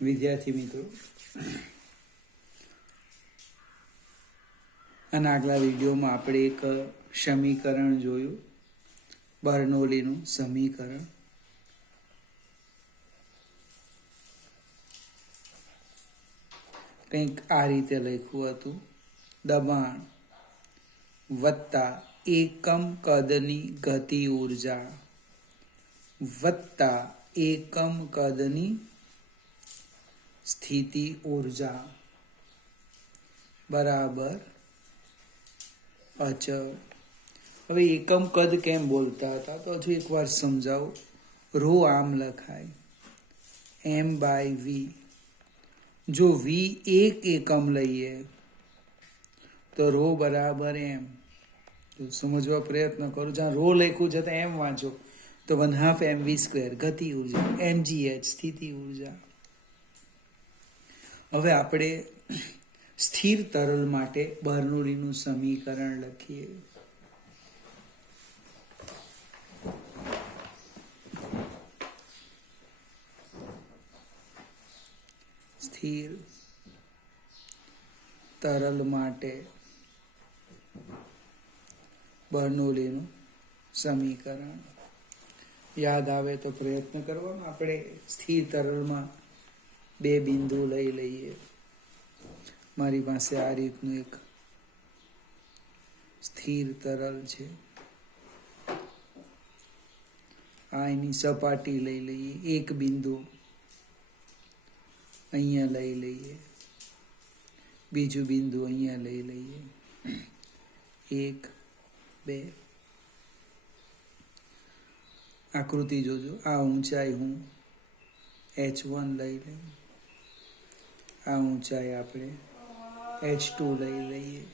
વિદ્યાર્થી મિત્રો, અને આગલા વિડીયોમાં આપણે એક સમીકરણ જોયું, બર્નોલીનું સમીકરણ. કંઈક આ રીતે લખ્યું હતું: દબાણ વત્તા એકમ કદની ગતિ ઉર્જા વત્તા એકમ કદની સ્થિતિ ઉર્જા બરાબર અચળ. હવે એકમ કદ કેમ બોલતા હતા તો હજુ એકવાર સમજાવું. રો આમ લખાય m/v. જો v એક એકમ લઈએ તો રો બરાબર m. સમજવા પ્રયત્ન કરો. જ્યાં રો લખ્યું છે ત્યાં m વાંચો તો 1/2 mv² ગતિ ઉર્જા, mgh સ્થિતિ ઉર્જા. હવે આપણે સ્થિર તરલ માટે બર્નોલીનું સમીકરણ લખીએ. સ્થિર તરલ માટે બર્નોલીનું સમીકરણ યાદ આવે તો પ્રયત્ન કરવાનો. આપણે સ્થિર તરલમાં બે બિંદુ લઈ લઈએ. મારી પાસે આ રીતનું એક સ્થિર તરલ છે. આ એની સપાટી લઈ લઈએ. એક બિંદુ અહીંયા લઈ લઈએ, બીજું બિંદુ અહીંયા લઈ લઈએ. 1 2. આકૃતિ જોજો. આ ઊંચાઈ હું h1 લઈ લઉં, આ ઊંચાઈ આપણે h2 લઈ લઈએ.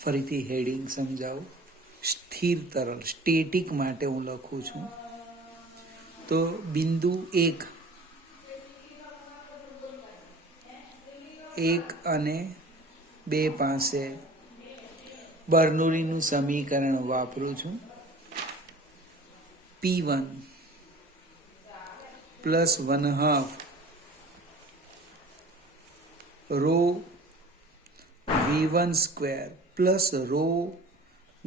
ફરીથી હેડિંગ સમજાવું. સ્થિર તરલ સ્ટેટિક માટે હું લખું છું. તો બિંદુ 1 અને 2 પાસે બર્નોલીનું સમીકરણ વાપરું છું. P1 plus 1/2 row v1² plus row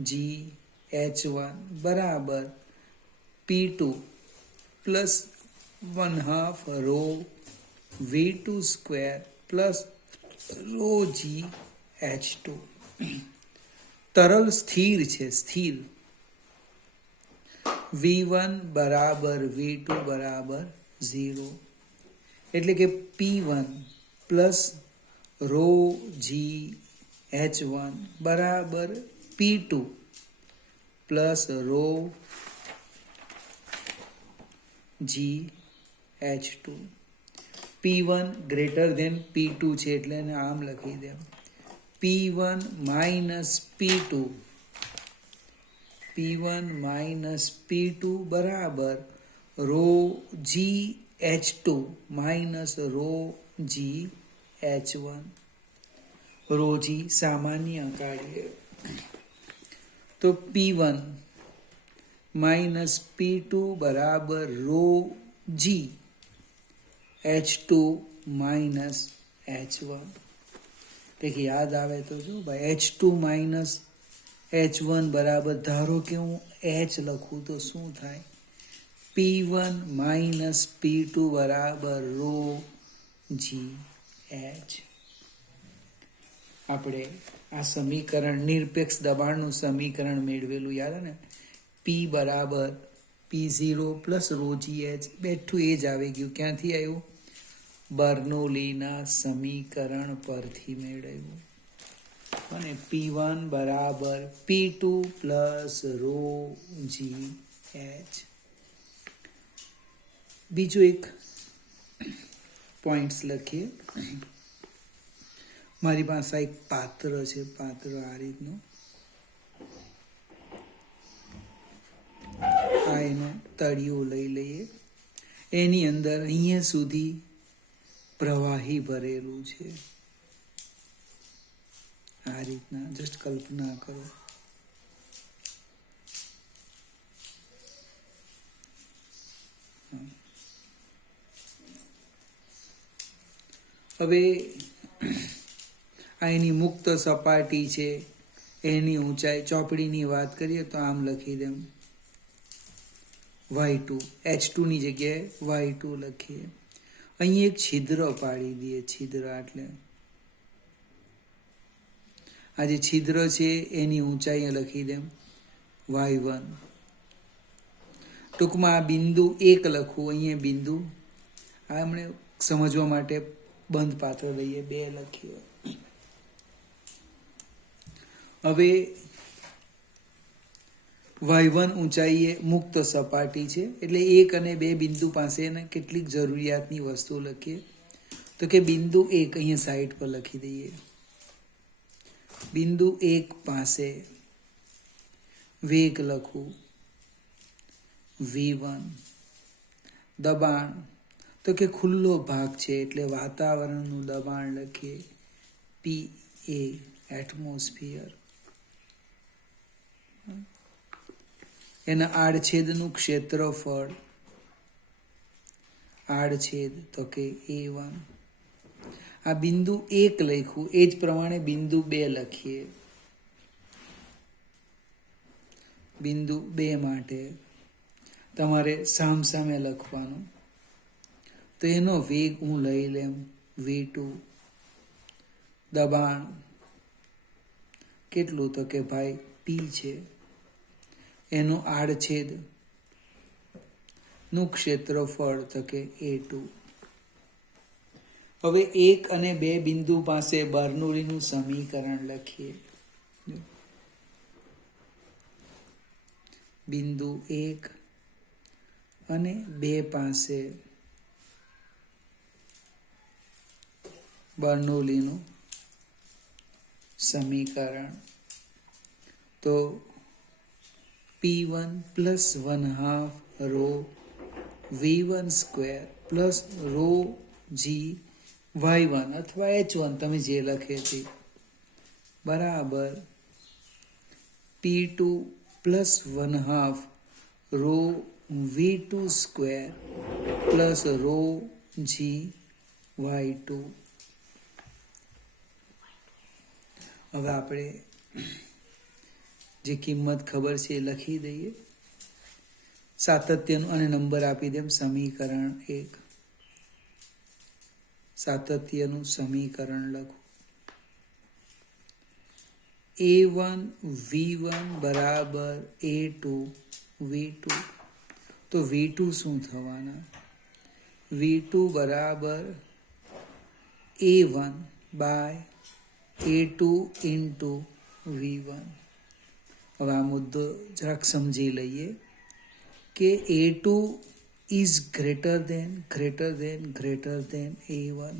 gh1 બરાબર P2 plus 1/2 row v2² plus row gh2. તરલ સ્થિર છે. સ્થિર v1 બરાબર v2 બરાબર 0. એટલે કે P1 પ્લસ રો gh1 બરાબર P2 plus row gh2. P1 greater than P2 છે એટલે એને આમ લખી દે. P1 માઇનસ P2 બરાબર rho gh2 minus rho gh1. Rho g સામાન્ય કાઢીએ તો P1 માઇનસ P2 બરાબર રો gh2 માઇનસ h1. કંઈક યાદ આવે તો જો ભાઈ, h2 માઇનસ h1 બરાબર, ધારો કે હું h લખું તો શું થાય? P1 માઇનસ P2 બરાબર રો gh. આપણે આ સમીકરણ નિરપેક્ષ દબાણનું સમીકરણ મેળવેલું યાદ ને? P બરાબર P0 પ્લસ રો gh. બેઠું એ જ આવી ગયું. ક્યાંથી આવ્યું? બર્નોલીના સમીકરણ પરથી મેળવ્યું. અને P1 બરાબર P2 પ્લસ રો gh. બીજું એક પોઈન્ટ્સ લખીએ. મારી પાસે એક પાત્ર છે. પાત્ર આ રીતનું. આ એનો તળિયો લઈ લઈએ. એની અંદર અહીંયા સુધી પ્રવાહી ભરેલું છે. આ રીતના જસ્ટ કલ્પના કરો. હવે આ એની મુક્ત સપાટી છે, એની ઊંચાઈ ચોપડીની વાત કરીએ તો આમ લખી દેમ y2, h2 ની જગ્યાએ y2 લખીએ. અહીં એક છિદ્ર પાડી દઈએ, છિદ્ર એટલે આ જે છિદ્ર છે એની ઊંચાઈ લખી દેમ y1. ટૂંકમાં આ બિંદુ 1 લખવું, અહીંયા બિંદુ આ આપણે સમજવા માટે બંધ પાત્ર લઈએ, 2 લખીએ. હવે y1 ઊંચાઈએ મુક્ત સપાટી છે, એટલે 1 અને 2 બિંદુ પાસે કેટલીક જરૂરિયાતની વસ્તુ લખીએ. તો કે બિંદુ 1 અહીંયા સાઈડ પર લખી દઈએ. બિંદુ 1 પાસે વેગ લખું v1. દબાણ તો કે ખુલ્લો ભાગ છે એટલે વાતાવરણનું દબાણ લખીએ PA, એટમોસ્ફિયર. એના આડછેદનું ક્ષેત્રફળ, આડછેદ તો કે A1. આ બિંદુ 1 લખ્યું, એ જ પ્રમાણે બિંદુ 2 લખીએ. બિંદુ 2 માટે તમારે સામસામે લખવાનું. તો એનો વેગ હું લઈ લેમ v2. દબાણ કેટલું તો કે ભાઈ P છે. એનું આડછેદ નું ક્ષેત્રફળ તો કે A2. હવે 1 અને 2 બિંદુ પાસે બર્નોલીનું સમીકરણ લખીએ. બિંદુ 1 અને 2 પાસે બર્નોલીનું સમીકરણ. તો P1 plus 1/2 rho V1 square plus rho G Y1 અથવા H1 તમે જે લખે તે બરાબર P2 plus 1/2 rho V2 square plus rho G Y2. હવે આપણે જે કિંમત ખબર છે એ લખી દઈએ. સાતત્યનું અને નંબર આપી દેમ સમીકરણ 1. સાતત્યનું સમીકરણ લખો A1 V1 બરાબર A2 V2. તો V2 શું થવાના? V2 બરાબર A1 by A2 into V1. હવે આ મુદ્દો જરાક સમજી લઈએ કે A2 is greater than A1.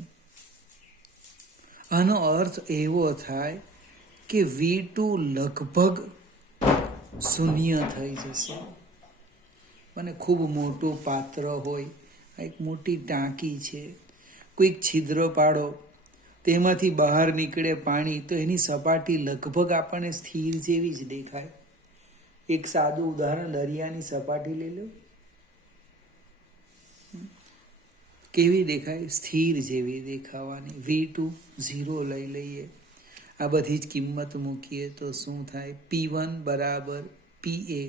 આનો અર્થ એવો થાય કે V2 લગભગ 0 થઈ જશે. મને ખૂબ મોટું પાત્ર હોય, એક મોટી ટાંકી છે, કોઈક છિદ્ર પાડો, તેમાંથી બહાર નીકળે પાણી, તો એની સપાટી લગભગ આપણને સ્થિર જેવી જ દેખાય. એક સાદું ઉદાહરણ દરિયાની સપાટી લઈ લો, કેવી દેખાય? સ્થિર જેવી દેખાવાની. V2 0 લઈ લઈએ. આ બધી જ કિંમત મૂકીએ તો શું થાય? P1 બરાબર PA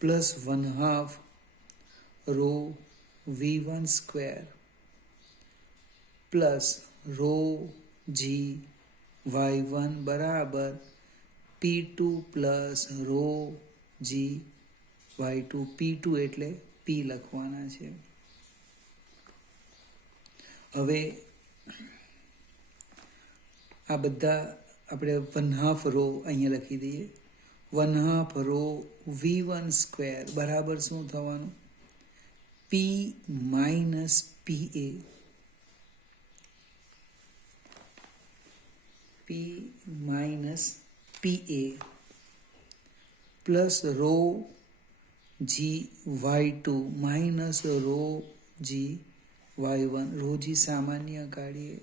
plus 1/2 rho V1 square plus rho G Y1 બરાબર P2 plus rho G Y2. P2 એટલે P લખવાના છે. હવે આ બધા આપણે 1/2 રો અહીંયા લખી દઈએ. 1/2 રો V1 સ્ક્વેર બરાબર શું થવાનું? P minus PA. P minus PA plus rho G Y2 minus rho G Y1. Rho G સામાન્ય કાઢીએ.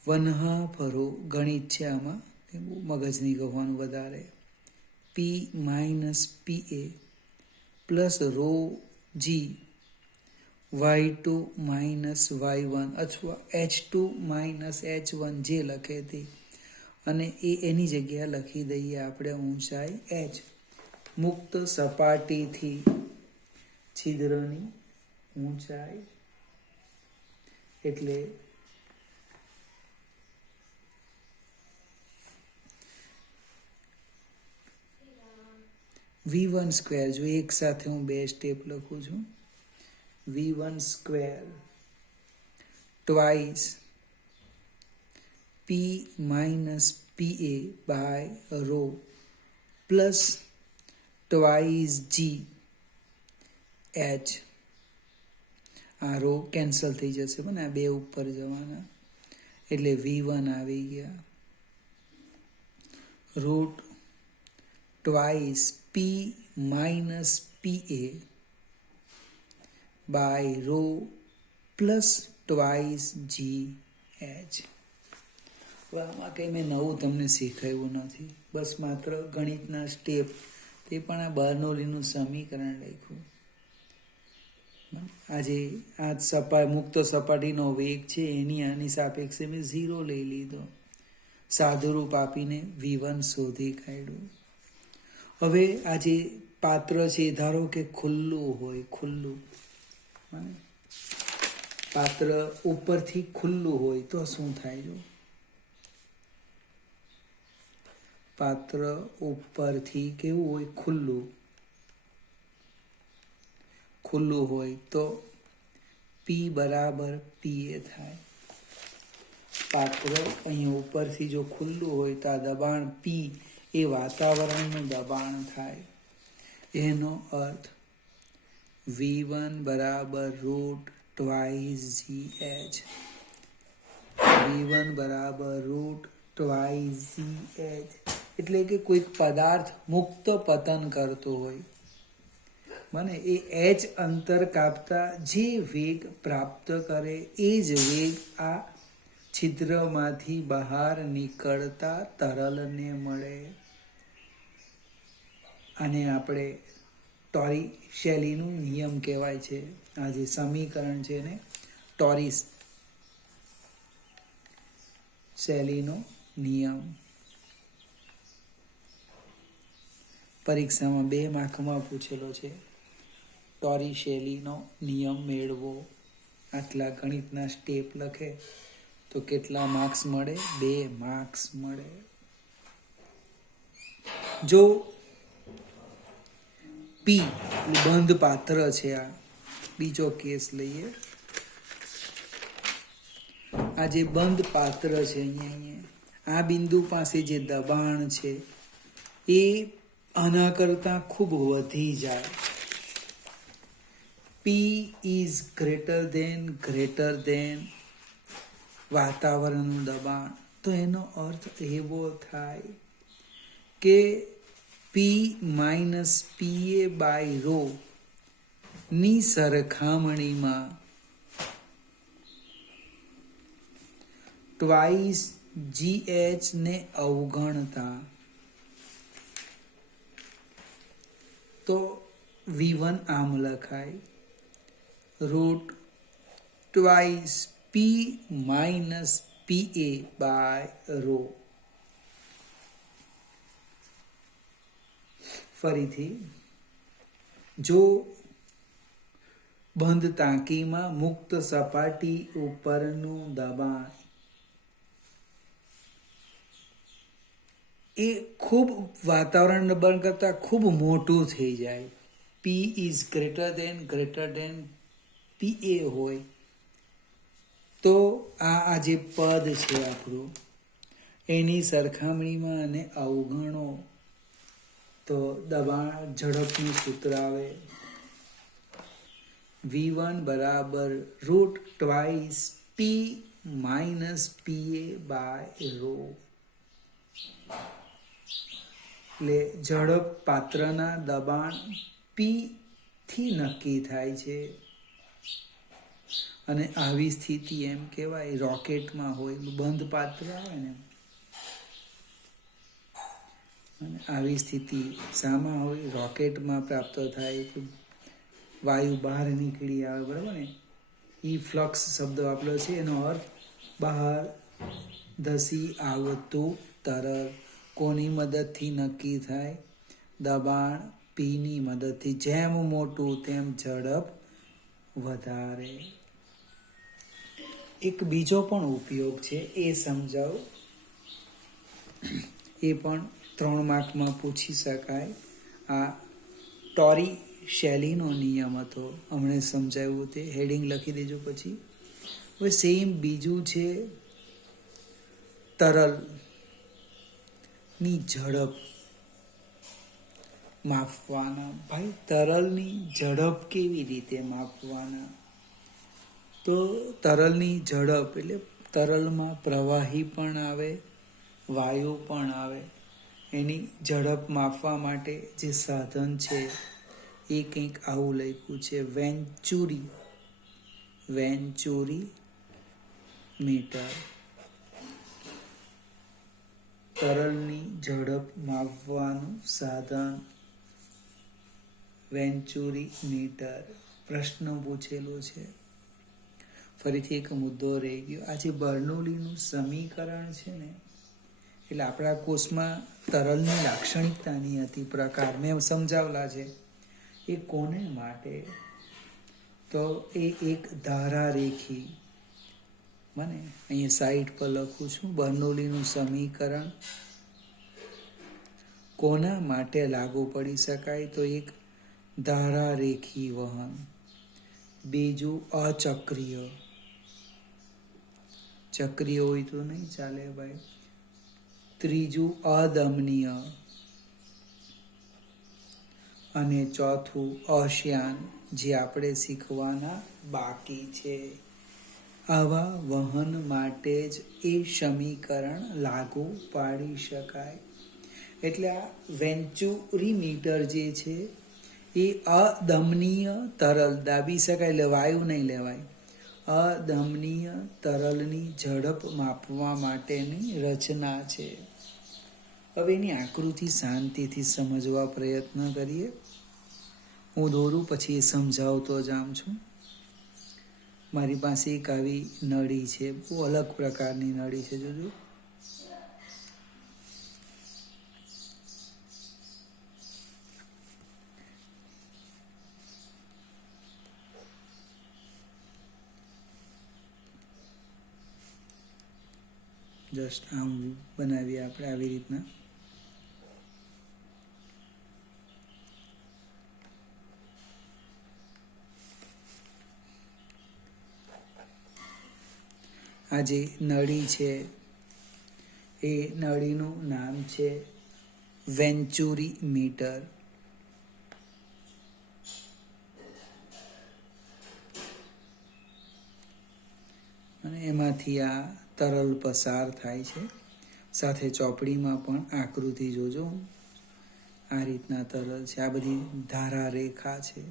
1/2 રો ગણિત છે, આમાં મગજ નહીં કહેવાનું વધારે. P minus PA plus rho G y2 minus y1 અથવા h2 માઇનસ h1 જે લખે તે, અને એની જગ્યા લખી દઈએ આપણે ઊંચાઈ h. મુક્ત સપાટીથી છિદ્રની ઊંચાઈ એટલે v1 સ્ક્વેર. જો એક સાથે હું બે સ્ટેપ લખું છું, v1 square twice p minus pa by rho plus twice g h. આ રો કેન્સલ થઈ જશે પણ આ બે ઉપર જવાના એટલે v1 આવી ગયા. Root twice p minus pa by rho plus twice g h. હવે આમાં કંઈ મેં નવું તમને શીખવ્યું નથી, બસ માત્ર ગણિતના સ્ટેપ, તે પણ આ બર્નોલીનું સમીકરણ લખ્યું. આજે આ મુક્ત સપાટીનો વેગ છે એની આની સાપેક્ષે મેં 0 લઈ લીધો, સાદુરૂપ આપીને v1 શોધી કાઢ્યું. હવે આ જે પાત્ર છે ધારો કે ખુલ્લું હોય, ખુલ્લું પાત્ર ઉપરથી ખુલ્લું હોય તો શું થાય? જો પાત્ર ઉપરથી કેવું હોય? ખુલ્લું હોય તો p બરાબર pa થાય. પાત્ર અહીંયા ઉપરથી જો ખુલ્લું હોય તો આ દબાણ p એ વાતાવરણનું દબાણ થાય. એનો અર્થ v1 બરાબર રૂટ ટ્વાઇસ gh. v1 બરાબર રૂટ ટ્વાઇસ gh એટલે કે કોઈક પદાર્થ મુક્ત પતન કરતો હોય મને એ h અંતર કાપતા જે વેગ પ્રાપ્ત કરે એ જ વેગ આ છિદ્રમાંથી બહાર નીકળતા તરલને મળે. આને આપણે ટોરી-શેલીનું નિયમ કહેવાય છે. આ જે સમીકરણ છે એને ટોરી-શેલીનો નિયમ. પરીક્ષામાં 2 માર્કમાં પૂછેલો છે. ટોરી-શેલીનો નિયમ મેળવો. આટલા ગણિતના સ્ટેપ લખે તો કેટલા માર્ક્સ મળે? 2 માર્ક્સ મળે. જો p બંધ પાત્ર છે, આ બીજો કેસ લઈએ. આ જે બંધ પાત્ર છે અહીંયા આ બિંદુ પાસે જે દબાણ છે એ આના કરતાં ખૂબ વધી જાય. p ઇઝ ગ્રેટર ધેન વાતાવરણનું દબાણ. તો એનો અર્થ એવો થાય કે p minus pa by rho ની સરખામણીમાં ટ્વાઇસ gh ને અવગણતા તો v1 આમ લખાય, root twice p minus pa by rho. ફરીથી, જો બંધ ટાંકીમાં મુક્ત સપાટી ઉપરનું દબાણ એ ખૂબ વાતાવરણ દબાણ કરતાં ખૂબ મોટું થઈ જાય, p is greater than pa હોય, તો આ જે પદ છે આપણું એની સરખામણીમાં અને અવગણો તો દબાણ ઝડપનું સૂત્ર આવે v1 બરાબર root twice p minus pa by rho. એટલે ઝડપ પાત્રના દબાણ p થી નક્કી થાય છે. અને આવી સ્થિતિ એમ કહેવાય રોકેટમાં હોય, બંધ પાત્ર આવે ને, અને આવી સ્થિતિ શામાં હોય? રોકેટમાં પ્રાપ્ત થાય. વાયુ બહાર નીકળી આવે, બરાબર ને. ઈ ફ્લક્સ શબ્દ વાપર્યો છે, એનો અર્થ બહાર ધસી આવતું તરલ. કોની મદદથી નક્કી થાય? દબાણ પીની મદદથી. જેમ મોટું તેમ ઝડપ વધારે. એક બીજો પણ ઉપયોગ છે, એ સમજાવું. એ પણ 3 માર્કમાં પૂછી શકાય. આ ટોરી શેલીનો નિયમ હતો, હમણાં સમજાવ્યું તે. હેડિંગ લખી દેજો પછી. હવે સેમ બીજું છે, તરલની ઝડપ માપવાના. ભાઈ, તરલની ઝડપ કેવી રીતે માપવાના? તો તરલની ઝડપ એટલે તરલમાં પ્રવાહી પણ આવે, વાયુ પણ આવે. એની ઝડપ માપવા માટે જે સાધન છે એ કંઈક આવું લખ્યું છે, વેન્ચુરી મીટર. તરલની ઝડપ માપવાનું સાધન વેન્ચુરી મીટર. પ્રશ્ન પૂછેલો છે. ફરીથી એક મુદ્દો રહી ગયો. આ જે બર્નોલીનું સમીકરણ છે ને, એટલે આપણા કોર્સમાં તરલની લાક્ષણિકતાની હતી, પ્રકાર મેં સમજાવેલા છે. એ કોને માટે? તો એ એક ધારારેખી. મને અહીંયા સાઈડ પર લખું છું, બર્નોલીનું સમીકરણ કોના માટે લાગુ પડી શકાય? તો એક ધારારેખી વહન. બીજું અચક્રીય. ચક્રીય હોય તો નહીં ચાલે ભાઈ. ત્રીજું અદમનીય. અને ચોથું અશ્યાન, જે આપણે શીખવાના બાકી છે. આવા વહન માટે જ એ સમીકરણ લાગુ પાડી શકાય. એટલે આ વેન્ચુરી મીટર જે છે એ અદમનીય તરલ, દાબી શકાય એટલે વાયુ નહીં લેવાય, અદમનીય તરલની ઝડપ માપવા માટેની રચના છે. હવે એની આકૃતિ શાંતિથી સમજવા પ્રયત્ન કરીએ. હું દોરું પછી એ સમજાવતો જામ છું. મારી પાસે એક આવી નળી છે, બહુ અલગ પ્રકારની નળી છે. જોજો, જસ્ટ આમ બનાવીએ આપણે આવી રીતના. આ જે નળી છે એ નળીનું નામ છે વેન્ચુરી મીટર. અને એમાંથી આ તરલ પસાર થાય છે. સાથે ચોપડીમાં પણ આકૃતિ જોજો, આ રીતના તરલ છે. આ બધી ધારા રેખા છે.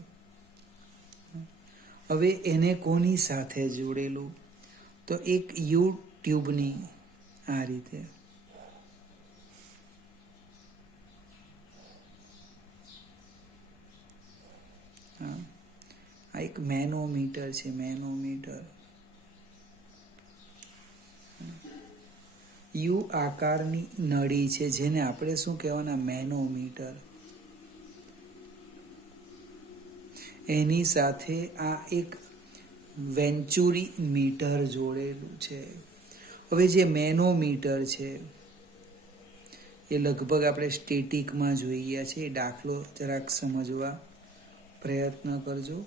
હવે એને કોની સાથે જોડેલું? તો એક યુ ટ્યુબની આ રીતે. આ એક મેનોમીટર છે, મેનોમીટર. યુ આકારની નળી છે, જેને આપણે શું કહેવાના? મેનોમીટર. એની સાથે આ એક વેન્ચુરી મીટર જોડેલું છે. હવે જે મેનોમીટર છે એ લગભગ આપણે સ્ટેટિકમાં જોઈએ છે. એ દાખલો જરાક સમજવા પ્રયત્ન કરજો.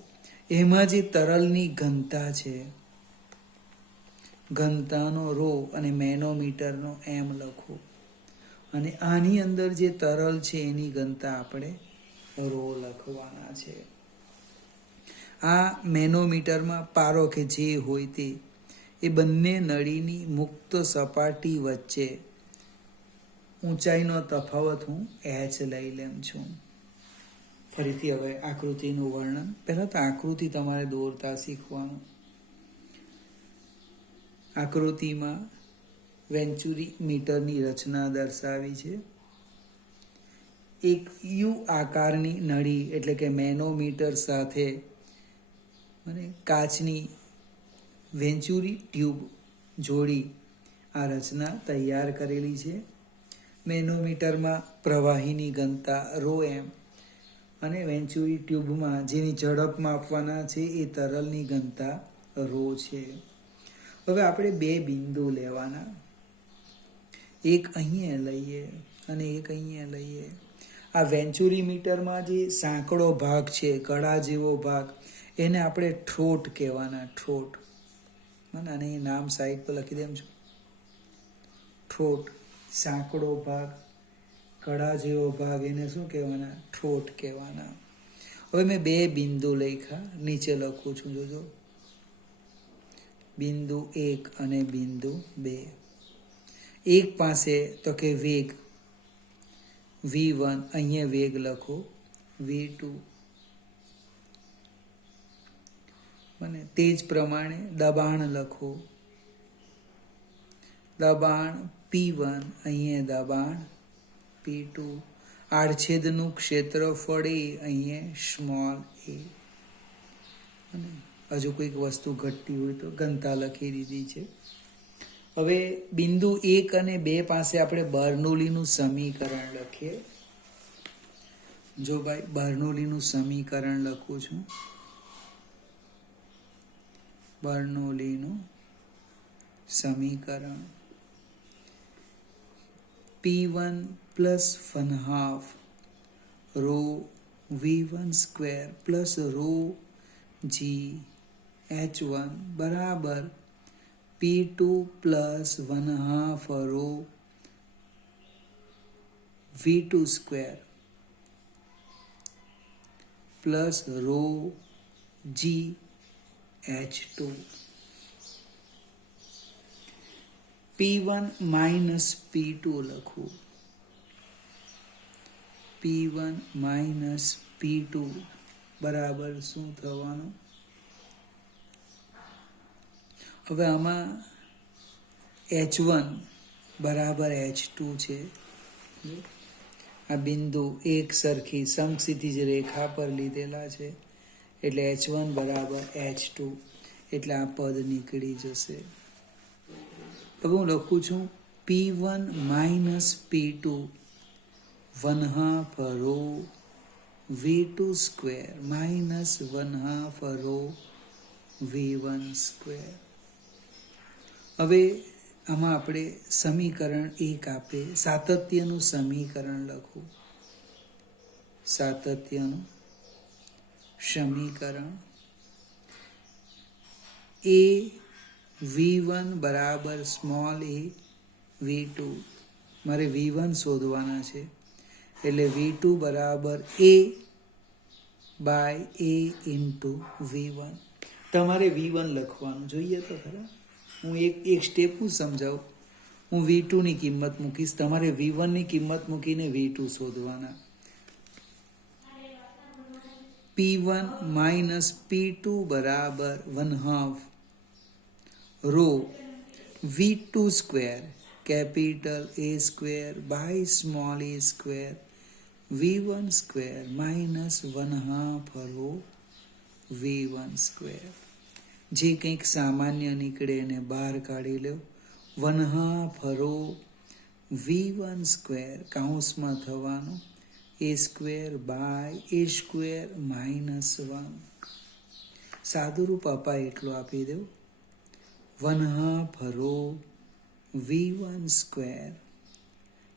એમાં જે તરલની ઘનતા છે, ઘનતાનો રો અને મેનોમીટરનો એમ લખો. અને આની અંદર જે તરલ છે એની ઘનતા આપણે રો લખવાના છે. આ મેનોમીટરમાં પારો કે જે હોય તે, એ બંને નળીની મુક્ત સપાટી વચ્ચે ઊંચાઈનો તફાવત હું h લઈ લેમ છું. ફરીથી હવે આકૃતિનું વર્ણન. પહેલાં તો આકૃતિ તમારે દોરતા શીખવાનું. આકૃતિમાં વેન્ચુરી મીટરની રચના દર્શાવી છે. એક યુ આકારની નળી એટલે કે મેનોમીટર સાથે અને કાચની વેન્ચુરી ટ્યુબ જોડી આ રચના તૈયાર કરેલી છે. મેનોમીટરમાં પ્રવાહીની ઘનતા ρ m અને વેન્ચુરી ટ્યુબમાં જેની ઝડપ માપવાના છે એ તરલની ઘનતા ρ છે. હવે આપણે બે બિંદુ લેવાના, એક અહીંયા લઈએ અને એક અહીંયા લઈએ. આ વેન્ચુરી મીટરમાં જે સાંકડો ભાગ છે, કડા જેવો ભાગ, એને આપણે થ્રોટ કહેવાના, થ્રોટ. અને એ નામ સાઈડ પર લખી દેમ છું, થ્રોટ. સાંકડો ભાગ, કડા જેવો ભાગ, એને શું કહેવાના? થ્રોટ કહેવાના. હવે મેં બે બિંદુ લખ્યા, નીચે લખું છું, જોજો. બિંદુ 1 અને બિંદુ 2. એક પાસે તો કે વેગ v1, અહીંયા વેગ લખો v2, અને તે જ પ્રમાણે દબાણ લખો, દબાણ p1, અહીંયા દબાણ p2. આડછેદનું ક્ષેત્રફળ એ અહીંયા સ્મોલ a. અને હજુ કોઈક વસ્તુ ઘટતી હોય તો ઘનતા લખી દીધી છે. હવે બિંદુ 1 અને 2 પાસે આપણે બર્નોલીનું સમીકરણ લખીએ. જો ભાઈ, બર્નોલીનું સમીકરણ લખું છું. બર્નોલીનું સમીકરણ p1 plus 1/2 rho v1 square plus rho g h1 બરાબર p2 plus 1/2 rho v2 square plus rho g h2. p1 minus p2 લખું. p1 minus p2 બરાબર શું થવાનું? હવે આમાં h1 બરાબર h2 છે. આ બિંદુ એક સરખી સમક્ષિતિજ રેખા પર લીધેલા છે, એટલે h1 બરાબર h2, એટલે આ પદ નીકળી જશે. હવે હું લખું છું p1 minus p2 1/2 rho v2 square minus 1/2 rho v1 square. હવે આમાં આપણે સમીકરણ 1 આપે, સાતત્યનું સમીકરણ લખું. સાતત્યનું સમીકરણ a v1 બરાબર સ્મોલ a v2. મારે v1 શોધવાના છે, એટલે v2 બરાબર a by a into v1. તમારે v1 લખવાનું, જોઈએ તો ખરા. હું એક સ્ટેપ હું સમજાવું. હું v2 ની કિંમત મૂકીશ, તમારે v1 ની કિંમત મૂકીને v2 શોધવાના. p1 minus p2 બરાબર 1/2 rho v2 square capital A square by small a square v1 square minus 1/2 rho v1 square. જે કંઈક સામાન્ય નીકળે એને બહાર કાઢી લો. 1/2 રો v1 સ્ક્વેર કાઉન્સમાં થવાનું a square by a square minus 1. સાદું રૂપ અપાય એટલું આપી દઉં. 1/2 rho v1 square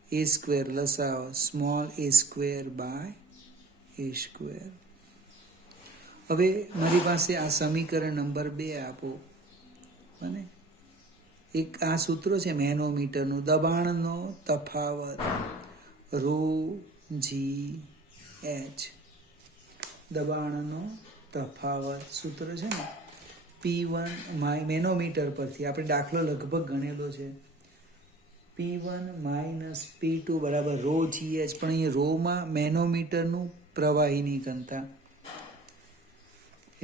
a square લસાવો small a square by a square. હવે મારી પાસે આ સમીકરણ નંબર 2 આપો. અને એક આ સૂત્ર છે મેનોમીટરનું, દબાણનો તફાવત રો જી એચ. દબાણનો તફાવત સૂત્ર છે ને P1 મેનોમીટર પરથી આપણે દાખલો લગભગ ગણેલો છે. P1 માઇનસ P2 બરાબર રો જી એચ. પણ અહીં રોમાં મેનોમીટરનું પ્રવાહીની ઘનતા,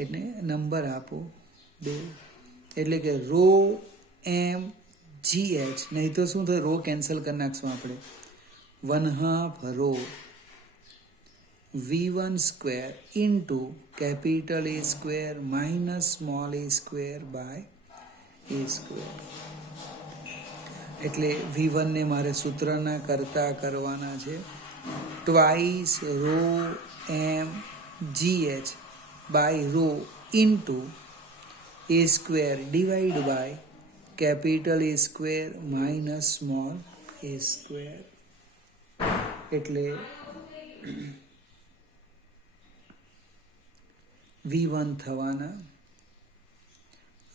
એટલે નંબર આપો 2. એટલે કે રો એમ જી એચ. નહીં તો શું થાય, રો કેન્સલ કરી નાખશું આપણે. 1/2 rho v1 square into capital A square minus small a square by a square. એટલે v1 ને મારે સૂત્રના કરતા કરવાના છે. Twice rho M gh by rho into a square divide by capital A square minus small a square. એટલે v1 થવાના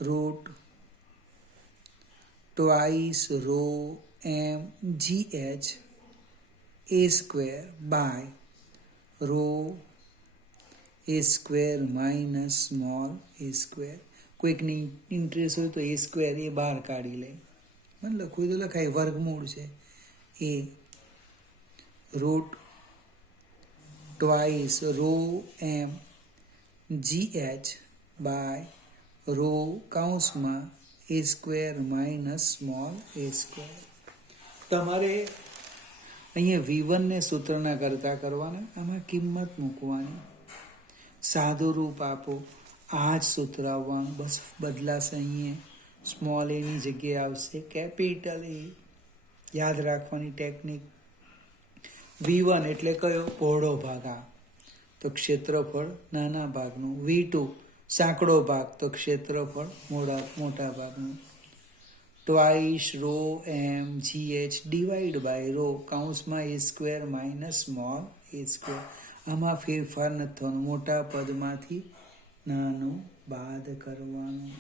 root twice rho M gh a square by rho a square minus small a square. કોઈકની interest હોય તો a square એ બહાર કાઢી લે, લખવું તો લખાય, વર્ગમૂળ છે. એ root twice rho M gh by rho કૌંસમાં a square minus small a square. તમારે અહીંયા v1 ને સૂત્રના કરતા કરવાના, આમાં કિંમત મૂકવાની, સાદું રૂપ આપો, આ જ સૂત્ર આવવાનું, બસ બદલાશે. અહીંયા સ્મોલ એની જગ્યાએ આવશે કેપિટલ એ. યાદ રાખવાની ટેકનિક. v1 એટલે કયો? પહોળો ભાગ, આ તો ક્ષેત્રફળ નાના ભાગનું. v2 સાંકડો ભાગ, તો ક્ષેત્રફળ મોટા ભાગનું. Twice rho M gh divide by rho કૌંસમાં a square minus small a square. આમાં ફેરફાર નથી થવાનો, મોટા પદમાંથી નાનું બાદ કરવાનું.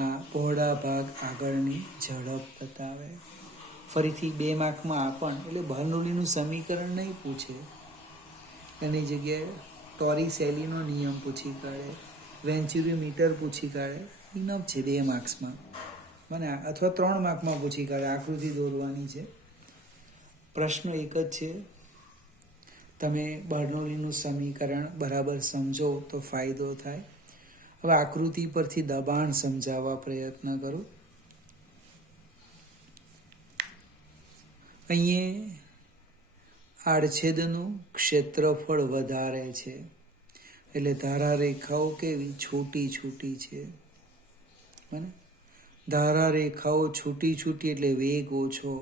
આ પહોળા ભાગ આગળની ઝડપ બતાવે. ફરીથી 2 માર્કમાં આ પણ, એટલે બર્નોલીનું સમીકરણ નહીં પૂછે, એની જગ્યાએ ટોરિસેલીનો નિયમ પૂછી કાઢે, વેન્ચ્યુરી મીટર પૂછી કાઢે. ઇનફ છે 2 માર્ક્સમાં, મને અથવા 3 માર્કમાં પૂછી કાઢે. આકૃતિ દોરવાની છે. પ્રશ્ન એક જ છે, તમે બર્નોલીનું સમીકરણ બરાબર સમજો તો ફાયદો થાય. હવે આકૃતિ પરથી દબાણ સમજાવવા પ્રયત્ન કરો. અહીંયા આડછેદનું ક્ષેત્રફળ વધારે છે, એટલે ધારા રેખાઓ કેવી? છૂટી છૂટી છે. ધારા રેખાઓ છૂટી છૂટી એટલે વેગ ઓછો,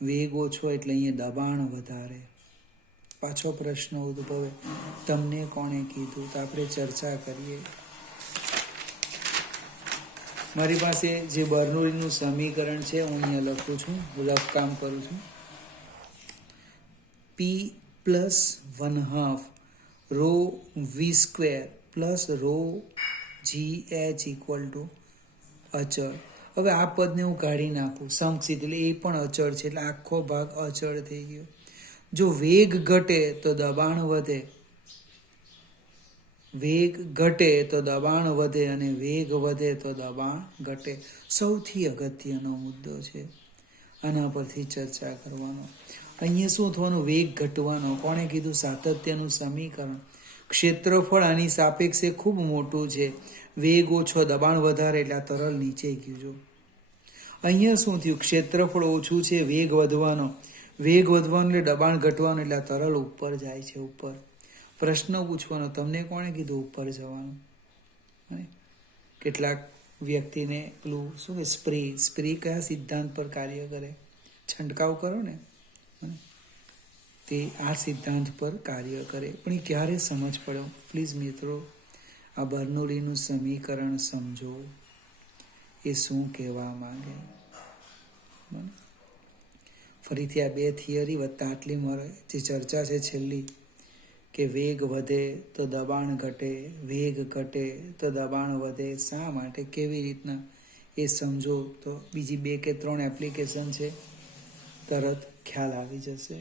વેગ ઓછો એટલે અહીંયા દબાણ વધારે. પાછો પ્રશ્ન ઉદ્ભવે, તમને કોણે કીધું? તો આપણે ચર્ચા કરીએ. મારી પાસે જે બર્નોલીનું સમીકરણ છે હું અહીંયા લખું છું, રફ કામ કરું છું. p plus 1/2 rho v square plus rho gh equal to અચળ. હવે આ પદને હું કાઢી નાખું, સમક્ષિત એટલે એ પણ અચળ છે, એટલે આખો ભાગ અચળ થઈ ગયો. જો વેગ ઘટે તો દબાણ વધે, વેગ ઘટે તો દબાણ વધે, અને વેગ વધે તો દબાણ ઘટે. સૌથી અગત્યનો મુદ્દો છે, આના પરથી ચર્ચા કરવાનો. અહીંયા શું થવાનું? વેગ ઘટવાનો. કોણે કીધું? સાતત્યનું સમીકરણ. ક્ષેત્રફળ આની સાપેક્ષે ખૂબ મોટું છે, વેગ ઓછો દબાણ વધારે, એટલે આ તરલ નીચે ગયું. જો અહીંયા શું થયું? ક્ષેત્રફળ ઓછું છે, વેગ વધવાનો, વેગ વધવાનો એટલે દબાણ ઘટવાનું, એટલે આ તરલ ઉપર જાય છે, ઉપર. પ્રશ્ન પૂછવાનો, તમને કોણે કીધું ઉપર જવાનું? કેટલાક વ્યક્તિને પેલું શું કે સ્પ્રે કયા સિદ્ધાંત પર કાર્ય કરે? છંટકાવ કરો ને, તે આ સિદ્ધાંત પર કાર્ય કરે. પણ એ ક્યારે સમજ પડે? પ્લીઝ મિત્રો, આ બર્નોલીનું સમીકરણ સમજો, એ શું કહેવા માંગે. ફરીથી આ 2 થિયરી વત્તા આટલી મારે જે ચર્ચા છે છેલ્લી, કે વેગ વધે તો દબાણ ઘટે, વેગ ઘટે તો દબાણ વધે. શા માટે, કેવી રીતના, એ સમજો તો બીજી 2 કે 3 એપ્લિકેશન છે, તરત ખ્યાલ આવી જશે.